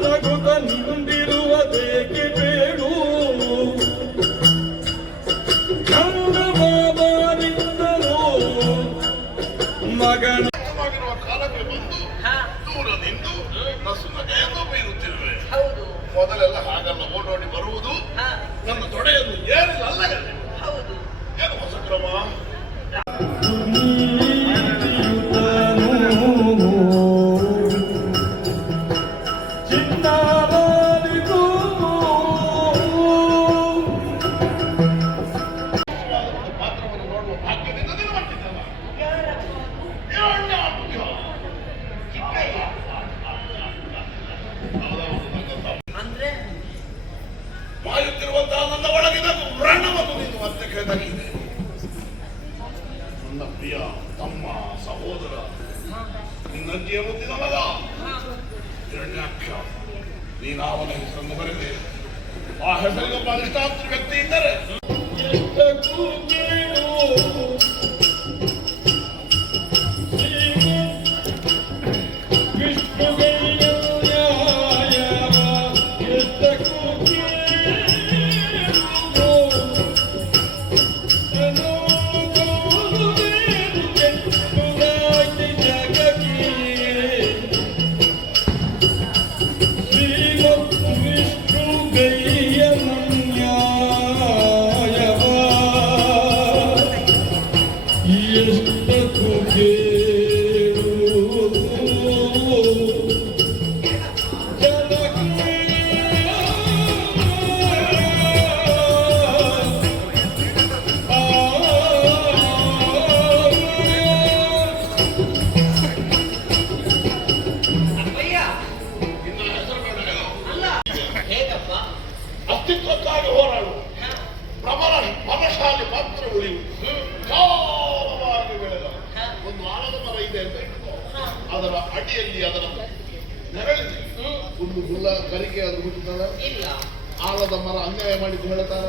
ನಗುತ್ತ ನಿಂದಿರುವುದೇಕೆ ಬೇಡು ಮಗನ ಕಾಲಕ್ಕೆ ಬಂದು ದೂರ ನಿಂತು ನಸುನಗೆಯನ್ನು ಬೀರುತ್ತಿರುವೆ. ಮೊದಲೆಲ್ಲ ಹಾಗಲ್ಲ, ಓಡೋಡಿ ಬರುವುದು, ನನ್ನ ತೊಡೆಯನ್ನು ಏರಿಲ್ಲ ಅಲ್ಲಗಲ್ಲ. ಏನು ಹೊಸ ಕ್ರಮ? ಪಾತ್ರವನ್ನು ನೋಡುವ ಭಾಗ್ಯದಿಂದ ನಿಲುವಟ್ಟಿದ್ದಲ್ಲ. ಮಾಯುತ್ತಿರುವಂತಹ ನನ್ನ ಒಳಗಿನ ವ್ರಣವನ್ನು ನೀನು ಮತ್ತೆ ಕೇಳಿದೆ. ನನ್ನ ಪ್ರಿಯ ತಮ್ಮ ಸಹೋದರ, ನಿನ್ನಜ್ಜಿಯ ಮುದ್ದಿನ ಮಗ ಹಿರಣ್ಯಾಕ್ಷ, ನೀನಾವನ ಹೆಸರನ್ನು ಬರೆದೆ. ಆ ಹೆಸರಿಗೊಬ್ಬ ಅಧಿಷ್ಠಾತ್ರ ವ್ಯಕ್ತಿ ಇದ್ದರೆ ಅಸ್ತಿತ್ವಕ್ಕಾಗಿ ಹೋರಾಡು, ಪ್ರಬಲ ಮನಶಾಲಿ ಮಾತ್ರ ಉಳಿಯುವುದು. ಚಾಲವಾಗಿ ಬೆಳೆದ ಒಂದು ಆಲದ ಮರ ಇದೆ ಅಂತ ಇಟ್ಕೋ, ಅದರ ಅಡಿಯಲ್ಲಿ ಅದರ ನೆರಳಿದೆ ಒಂದು ಗುಲ್ಲ ಕರಿಕೆ ಅದ್ರ ಹುಟ್ಟುತ್ತಾರ. ಆಲದ ಮರ ಅನ್ಯಾಯ ಮಾಡಿದ್ದು ಹೇಳ್ತಾರ.